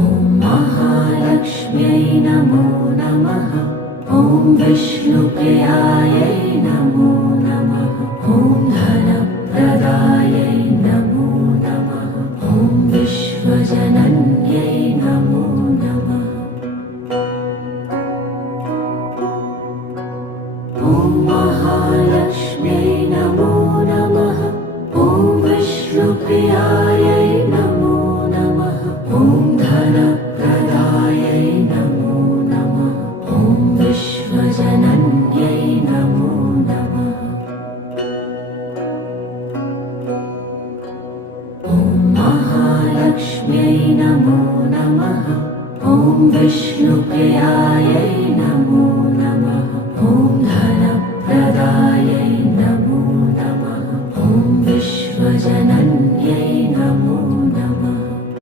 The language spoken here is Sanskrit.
ॐ महालक्ष्म्यै नमो नमः। ॐ विष्णुप्रियायै नमो नमः। ॐ धनप्रदायै नमो नमः। ॐ विश्वजनन्यै नमो नमः। ॐ महालक्ष्म्यै नमो नमः। ॐ विष्णुप्रियायै नमो नमः। ॐ धनप्रदायै नमो नमः। ॐ विश्वजनन्यै नमो नमः। ॐ महालक्ष्म्यै नमो नमः। ॐ विष्णुप्रियायै नमो नमः। ॐ धन